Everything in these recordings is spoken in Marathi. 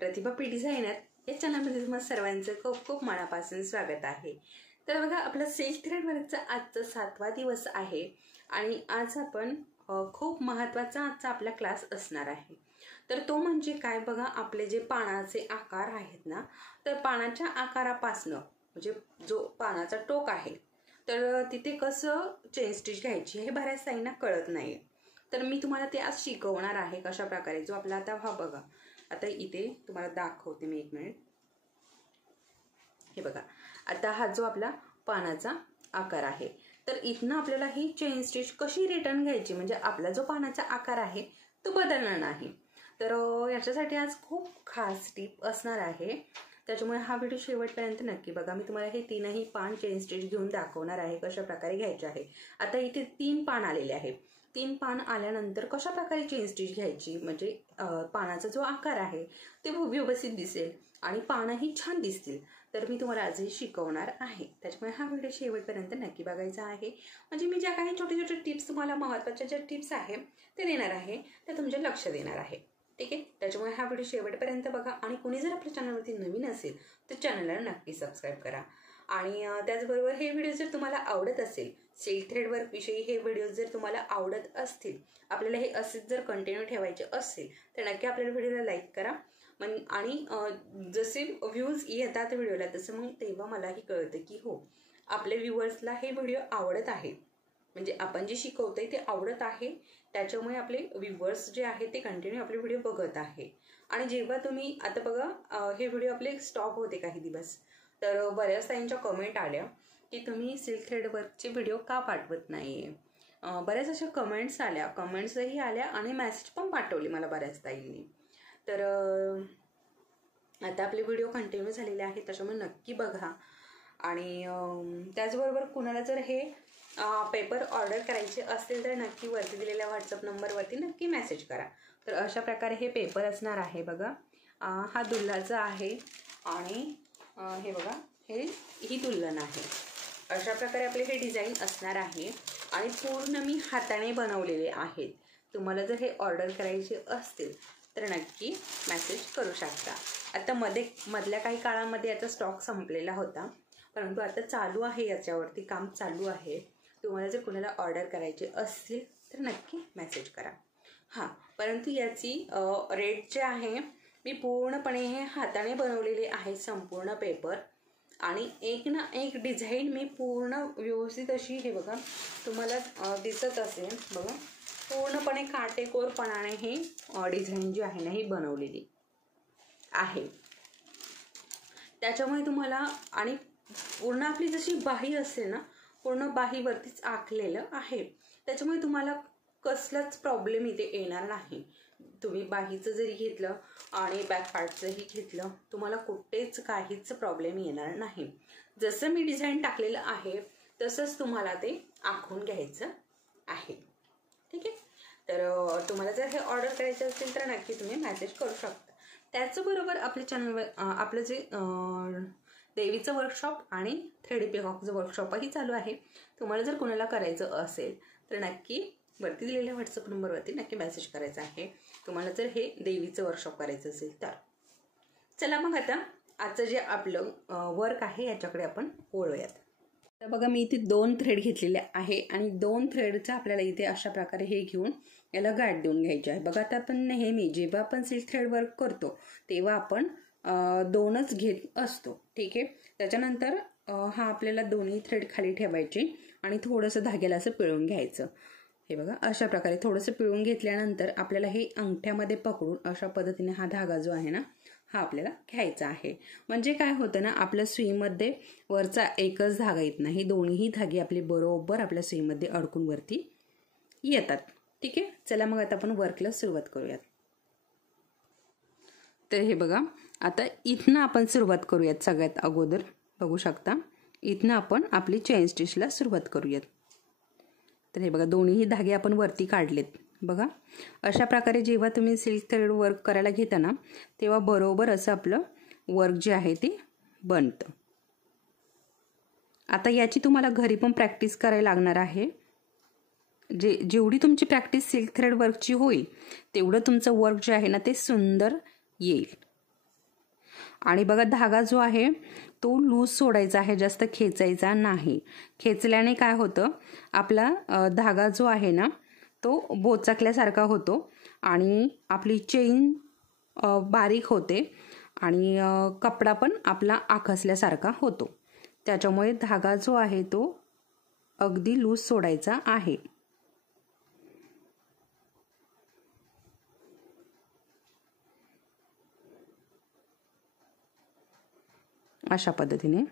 प्रतिभा पी डिझायनर या चॅनलमध्ये तुम्हा सर्वांचं खूप खूप मनापासून स्वागत आहे। तर बघा, आपला सिल्क थ्रेड वर्कचा आजचा 7वा दिवस आहे आणि आज आपण खूप महत्त्वाचा आजचा आपला क्लास असणार आहे। तर तो म्हणजे काय बघा, आपले जे पानाचे आकार आहेत ना, तर पानाच्या आकारापासून म्हणजे जो पानाचा टोक आहे तर तिथे कसं चेन स्टिच घ्यायची हे बऱ्याच ताईंना कळत नाही। तर मी तुम्हाला ते आज शिकवणार आहे कशा प्रकारे। जो आपला आता हा बघा, आता इथे तुम्हाला दाखवते मी, एक मिनिट। हे बघा, आता हा जो आपला पानाचा आकार आहे तर इथनं आपल्याला ही चेन स्टिच कशी रिटर्न घ्यायची, म्हणजे आपला जो पानाचा आकार आहे तो बदलणार नाही। तर याच्यासाठी आज खूप खास टिप असणार आहे, त्याच्यामुळे हा व्हिडिओ शेवटपर्यंत नक्की बघा। मी तुम्हाला हे तीनही पान चेन स्टिच घेऊन दाखवणार आहे कशा प्रकारे घ्यायचे आहे। आता इथे 3 पान आलेले आहे। 3 पान आल्यानंतर कशा प्रकारे चेन स्टिच घ्यायची, म्हणजे पानाचा जो आकार आहे ते व्यवस्थित दिसेल आणि पानही छान दिसतील, तर मी तुम्हाला आजही शिकवणार आहे। त्याच्यामुळे हा व्हिडिओ शेवटपर्यंत नक्की बघायचा आहे, म्हणजे मी ज्या काही छोटे छोटे टिप्स तुम्हाला महत्त्वाच्या ज्या टिप्स आहेत ते देणार आहे, ते तुमच्या लक्ष देणार आहे, ठीक आहे। त्याच्यामुळे हा व्हिडिओ शेवटपर्यंत बघा आणि कोणी जर आपल्या चॅनलवरती नवीन असेल तर चॅनलला नक्की सबस्क्राईब करा। आणि त्याचबरोबर हे व्हिडिओ जर तुम्हाला आवडत असेल, सिल्क थ्रेड वर्क विषयी हे व्हिडिओ जर तुम्हाला आवडत असतील, आपल्याला हे असेच जर कंटिन्यू ठेवायचे असेल तर नक्की आपल्या व्हिडिओला लाईक करा। आणि जसे व्ह्यूज येतात व्हिडिओला तसं मग तेव्हा मलाही कळतं की हो, आपल्या व्ह्यूअर्सला हे व्हिडिओ आवडत आहे, म्हणजे आपण जे शिकवतोय ते आवडत आहे। त्याच्यामुळे आपले व्ह्यूअर्स जे आहे ते कंटिन्यू आपले व्हिडिओ बघत आहे। आणि जेव्हा तुम्ही आता बघा, हे व्हिडिओ आपले स्टॉप होते काही दिवस, तर बऱ्याच ताईंच्या कमेंट आल्या की तुम्ही सिल्क थ्रेड वर्कचे व्हिडिओ का पाठवत नाहीये। बऱ्याच अशा कमेंट्सही आल्या आणि मेसेज पण पाठवली मला बऱ्याच ताईंनी। तर आता आपले व्हिडिओ कंटिन्यू झालेले आहेत, त्याच्यामुळे नक्की बघा। आणि त्याचबरोबर कुणाला जर हे पेपर ऑर्डर करायचे असतील तर नक्की वरती दिलेल्या व्हॉट्सअप नंबरवरती नक्की मेसेज करा। तर अशा प्रकारे हे पेपर असणार आहे बघा। हा दुल्हाचा आहे आणि हे बघा, ही दुल्हन आहे। अशा प्रकारे आपले हे डिझाईन असणार आहे आणि पूर्ण मी हाताने बनवलेले आहेत। तुम्हाला जर हे ऑर्डर करायचे असतील तर नक्की मेसेज करू शकता। आता मधल्या काही काळामध्ये याचा स्टॉक संपलेला होता, परंतु आता चालू आहे, याच्यावरती काम चालू आहे। तुम्हाला जर कुणाला ऑर्डर करायचे असतील तर नक्की मेसेज करा। हां, परंतु याची रेट जे आहे, मी पूर्णपणे हे हाताने बनवलेले आहे संपूर्ण पेपर, आणि एक ना एक डिझाईन मी पूर्ण व्यवस्थित अशी, हे बघा तुम्हाला दिसत असेल बघा, पूर्णपणे काटेकोरपणाने ही डिझाईन जी आहे ना ही बनवलेली आहे। त्याच्यामुळे तुम्हाला, आणि पूर्ण आपली जशी बाही असेल ना, पूर्ण बाहीवरतीच आखलेलं आहे, त्याच्यामुळे तुम्हाला कसलाच प्रॉब्लेम इथे येणार नाही। तुम्ही बाहीचं जरी घेतलं आणि बॅक पार्टचंही घेतलं, तुम्हाला कुठेच काहीच प्रॉब्लेम येणार नाही। जसं मी डिझाईन टाकलेलं आहे तसंच तुम्हाला ते आखून घ्यायचं आहे, ठीक आहे। तर तुम्हाला जर हे ऑर्डर करायचे असेल तर नक्की तुम्ही मेसेज करू शकता। त्याचबरोबर आपल्या चॅनलवर आपलं जे देवीचं वर्कशॉप आणि 3D पिकॉकचं वर्कशॉपही चालू आहे। तुम्हाला जर कुणाला करायचं असेल तर नक्की वरती दिलेल्या व्हॉट्सअप नंबरवरती नक्की मेसेज करायचा आहे, तुम्हाला जर हे देवीचं वर्कशॉप करायचं असेल तर। चला मग आता आजचं जे आपलं वर्क आहे याच्याकडे आपण वळूयात। तर बघा, मी इथे 2 थ्रेड घेतलेले आहे आणि 2 थ्रेडचं आपल्याला इथे अशा प्रकारे हे घेऊन याला गाठ देऊन घ्यायची आहे। बघा, आता आपण नेहमी जेव्हा आपण सिल्क थ्रेड वर्क करतो तेव्हा आपण 2च घेत असतो, ठीक आहे। त्याच्यानंतर हा आपल्याला दोन्ही थ्रेड खाली ठेवायचे आणि थोडंसं धाग्याला असं पिळून घ्यायचं। हे बघा, अशा प्रकारे थोडंसं पिळून घेतल्यानंतर आपल्याला हे अंगठ्यामध्ये पकडून अशा पद्धतीने हा धागा जो आहे ना हा आपल्याला घ्यायचा आहे। म्हणजे काय होतं ना, आपल्या सुईमध्ये वरचा एकच धागा येत नाही, दोन्हीही धागे आपले बरोबर आपल्या सुईमध्ये अडकून वरती येतात, ठीक आहे। चला मग आता आपण वर्कला सुरुवात करूयात। तर हे बघा, आता इथनं आपण सुरुवात करूयात। सगळ्यात अगोदर बघू शकता, इथनं आपण आपली चेन स्टिचला सुरुवात करूयात। तर हे बघा, दोन्हीही धागे आपण वरती काढलेत बघा। अशा प्रकारे जेव्हा तुम्ही सिल्क थ्रेड वर्क करायला घेता ना, तेव्हा बरोबर असं आपलं वर्क जे आहे ते बनतं। आता याची तुम्हाला घरी पण प्रॅक्टिस करायला लागणार आहे। जेवढी तुमची प्रॅक्टिस सिल्क थ्रेड वर्कची होईल तेवढं तुमचं वर्क जे आहे ना ते सुंदर येईल, आणि बघा धागा जो आहे तो लूज सोडायचा आहे, जास्त खेचायचा नाही. खेचल्याने काय होतं, आपला धागा जो आहे ना तो बोचकल्यासारखा होतो आणि आपली चेन बारीक होते आणि कपडा पण आपला आखसल्यासारखा होतो. त्याच्यामुळे धागा जो आहे तो अगदी लूज सोडायचा आहे. अशा पद्धतीने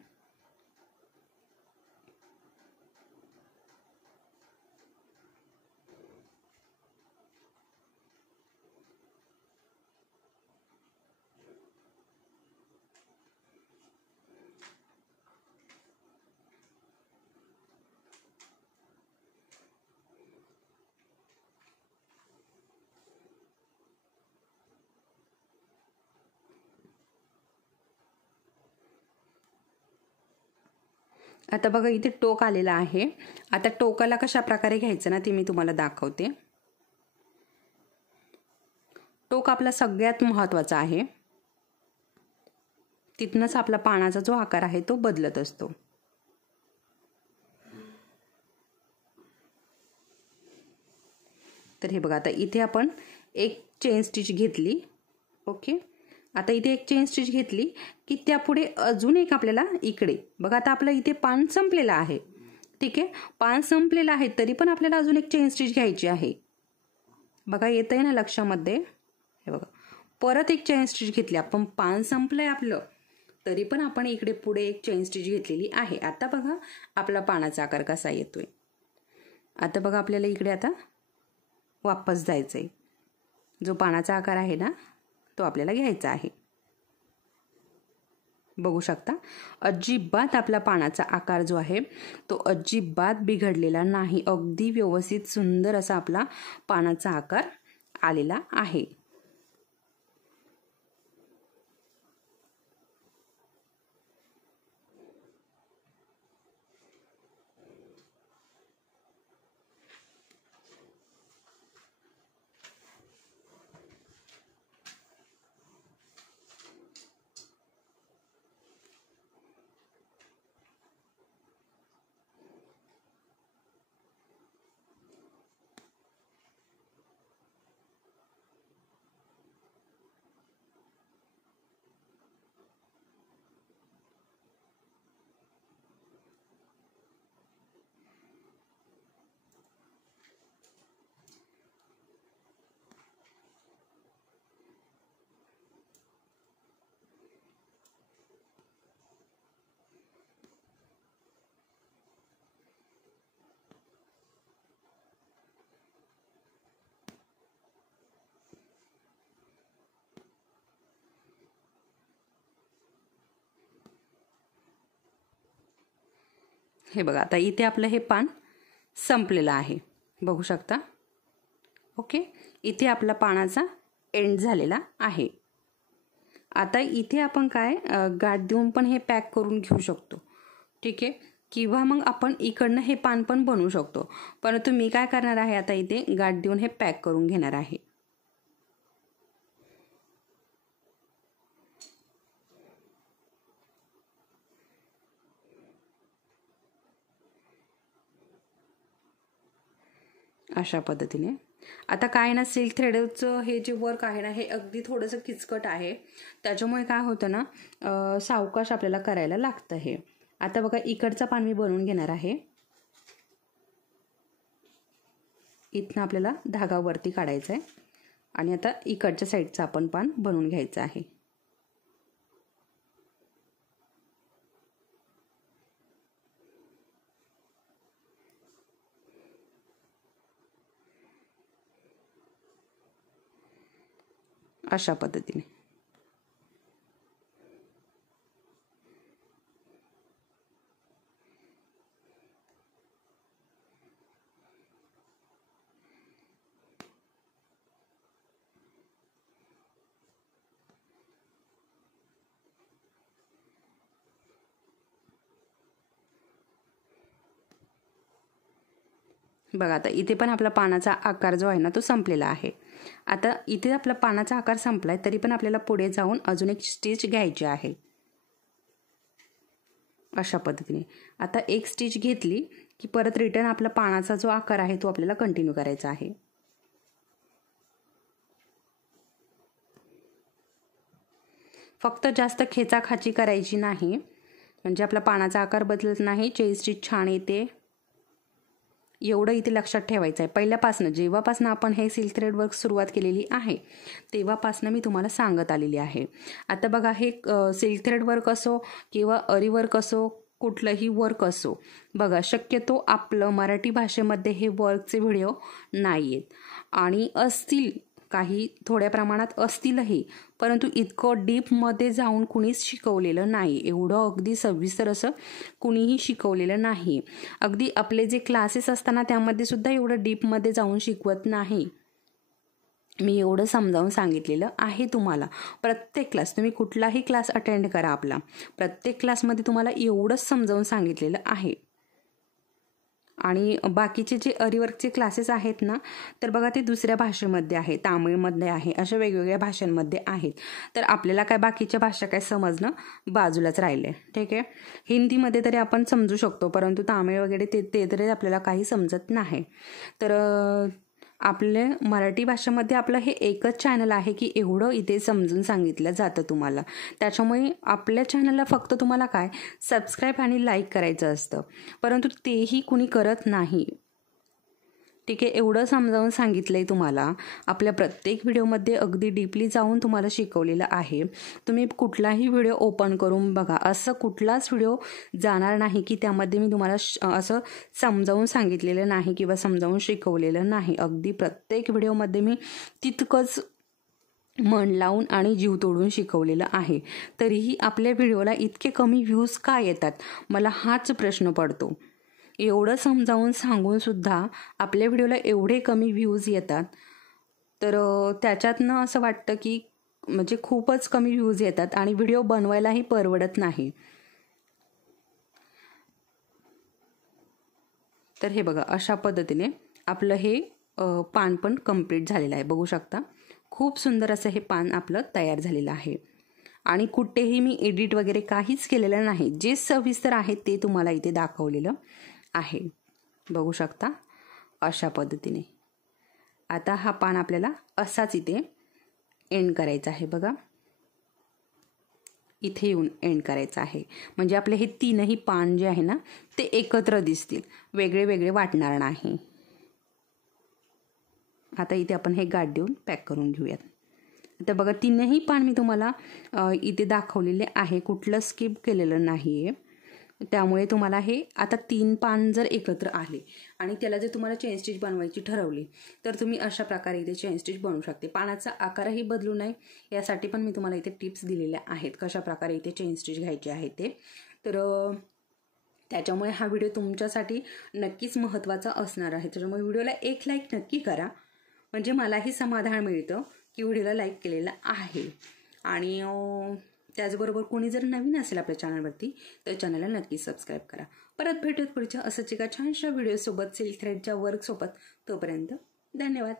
आता बघा इथे टोक आलेला आहे. आता टोकाला कशा प्रकारे घ्यायचं ना ते मी तुम्हाला दाखवते. टोक आपला सगळ्यात महत्त्वाचा आहे. तिथनंच आपला पानाचा जो आकार आहे तो बदलत असतो. तर हे बघा आता इथे आपण एक चेन स्टिच घेतली. ओके, आता इथे एक चेन स्टिच घेतली की त्यापुढे अजून एक आपल्याला इकडे बघा, आता आपलं इथे पान संपलेलं आहे. ठीक आहे, पान संपलेलं आहे तरी पण आपल्याला अजून एक चेन स्टिच घ्यायची आहे. बघा येतंय ना लक्षामध्ये. हे बघा परत एक चेन स्टिच घेतली आपण. पान संपलंय आपलं तरी पण आपण इकडे पुढे एक चेन स्टिच घेतलेली आहे. आता बघा आपला पानाचा आकार कसा येतोय. आता बघा आपल्याला इकडे आता वापस जायचंय. जो पानाचा आकार आहे ना तो आपल्याला घ्यायचा आहे. बघू शकता अजिबात आपला पानाचा आकार जो आहे तो अजिबात बिघडलेला नाही. अगदी व्यवस्थित सुंदर असा आपला पानाचा आकार आलेला आहे. हे बघा आता इथे आपलं हे पान संपलेलं आहे. बघू शकता. ओके, इथे आपला पानाचा एंड झालेला आहे. आता इथे आपण काय गाठ देऊन पण हे पॅक करून घेऊ शकतो. ठीक आहे, किंवा मग आपण इकडनं हे पान पण बनवू शकतो. परंतु मी काय करणार आहे, आता इथे गाठ देऊन हे पॅक करून घेणार आहे. अशा पद्धतीने. आता काय ना, सिल्क थ्रेडचं हे जे वर्क आहे ना हे अगदी थोडंसं किचकट आहे. त्याच्यामुळे काय होतं ना, सावकाश आपल्याला करायला लागतं हे. आता बघा इकडचा पान मी बनवून घेणार आहे. इथनं आपल्याला धागा वरती काढायचा आहे आणि आता इकडच्या साईडचं आपण पान बनवून घ्यायचं आहे. अशा पद्धतीने. बघा आता इथे पण आपला पानाचा आकार जो आहे ना तो संपलेला आहे. आता इथे आपला पानाचा आकार संपलाय तरी पण आपल्याला पुढे जाऊन अजून एक स्टिच घ्यायची आहे. अशा पद्धतीने आता एक स्टिच घेतली की परत रिटर्न आपला पानाचा जो आकार आहे तो आपल्याला कंटिन्यू करायचा आहे. फक्त जास्त खेचाखाची करायची नाही, म्हणजे आपला पानाचा आकार बदलत नाही, चेन स्टिच छान येते. एवढं इथे लक्षात ठेवायचं आहे. पहिल्यापासून जेव्हापासून आपण हे सिल्क थ्रेड वर्क सुरुवात केलेली आहे तेव्हापासून मी तुम्हाला सांगत आलेली आहे. आता बघा हे सिल्क थ्रेड वर्क असो किंवा अरी वर्क असो, कुठलंही वर्क असो, बघा शक्यतो आपलं मराठी भाषेमध्ये हे वर्कचे व्हिडिओ नाही आहेत आणि असतील काही थोड्या प्रमाणात असतीलही, परंतु इतकं डीपमध्ये जाऊन कुणीच शिकवलेलं नाही. एवढं अगदी सविस्तर असं कुणीही शिकवलेलं नाही. अगदी आपले जे क्लासेस असताना त्यामध्ये सुद्धा एवढं डीपमध्ये जाऊन शिकवत नाही. मी एवढं समजावून सांगितलेलं आहे तुम्हाला. प्रत्येक क्लास तुम्ही कुठलाही क्लास अटेंड करा आपला, प्रत्येक क्लासमध्ये तुम्हाला एवढंच समजावून सांगितलेलं आहे. आणि बाकीचे जे अरीवर्कचे क्लासेस आहेत ना तर बघा ते दुसऱ्या भाषेमध्ये आहे, तामिळमध्ये आहे, अशा वेगवेगळ्या भाषांमध्ये आहेत. तर आपल्याला काय बाकीच्या भाषा काय समजणं बाजूलाच राहिले. ठीक आहे, हिंदीमध्ये तरी आपण समजू शकतो, परंतु तामिळ वगैरे ते तरी आपल्याला काही समजत नाही. तर आपले मराठी भाषेमध्ये आपलं हे एकच चॅनल आहे की एवढं इथे समजून सांगितलं जातं तुम्हाला. त्याच्यामुळे आपल्या चॅनलला फक्त तुम्हाला काय सबस्क्राईब आणि लाईक करायचं असतं, परंतु तेही कुणी करत नाही. ठीक आहे, एवढं समजावून सांगितलं आहे तुम्हाला. आपल्या प्रत्येक व्हिडिओमध्ये अगदी डीपली जाऊन तुम्हाला शिकवलेलं आहे. तुम्ही कुठलाही व्हिडिओ ओपन करून बघा, असं कुठलाच व्हिडिओ जाणार नाही की त्यामध्ये मी तुम्हाला असं समजावून सांगितलेलं नाही किंवा समजावून शिकवलेलं नाही. अगदी प्रत्येक व्हिडिओमध्ये मी तितकंच मन लावून आणि जीव तोडून शिकवलेलं आहे. तरीही आपल्या व्हिडिओला इतके कमी व्ह्यूज का येतात, मला हाच प्रश्न पडतो. एवढं समजावून सांगून सुद्धा आपल्या व्हिडिओला एवढे कमी व्ह्यूज येतात, तर त्याच्यातनं असं वाटतं की म्हणजे खूपच कमी व्ह्यूज येतात आणि व्हिडिओ बनवायलाही परवडत नाही. तर हे बघा अशा पद्धतीने आपलं हे पान पण कंप्लीट झालेलं आहे. बघू शकता खूप सुंदर असं हे पान आपलं तयार झालेलं आहे आणि कुठेही मी एडिट वगैरे काहीच केलेलं नाही. जे सविस्तर आहे ते तुम्हाला इथे दाखवलेलं आहे. बघू शकता अशा पद्धतीने. आता हा पान आपल्याला असाच इथे एंड करायचा आहे. बघा इथे येऊन एंड करायचं आहे, म्हणजे आपले हे तीनही पान जे आहे ना ते एकत्र दिसतील, वेगळे वेगळे वाटणार नाही. आता इथे आपण हे गाठ देऊन पॅक करून घेऊयात. आता बघा तीनही पान मी तुम्हाला इथे दाखवलेले आहे, कुठलं स्किप केलेलं नाही आहे. त्यामुळे तुम्हाला हे आता 3 पान जर एकत्र आले आणि त्याला जर तुम्हाला चेन स्टिच बनवायची ठरवली तर तुम्ही अशा प्रकारे इथे चेन स्टिच बनवू शकते. पानाचा आकारही बदलू नये यासाठी पण मी तुम्हाला इथे टिप्स दिलेल्या आहेत, कशा प्रकारे इथे चेन स्टिच घ्यायचे आहे ते. तर त्याच्यामुळे हा व्हिडिओ तुमच्यासाठी नक्कीच महत्त्वाचा असणार आहे. त्याच्यामुळे व्हिडिओला एक लाईक नक्की करा, म्हणजे मलाही समाधान मिळतं की व्हिडिओला लाईक केलेला आहे. आणि त्याचबरोबर कोणी जर नवीन असेल आपल्या चॅनलवरती तर चॅनलला नक्की सबस्क्राईब करा. परत भेटूयात पुढच्या असंच एका छानशा व्हिडिओसोबत सिल्क थ्रेडच्या वर्कसोबत. तोपर्यंत धन्यवाद.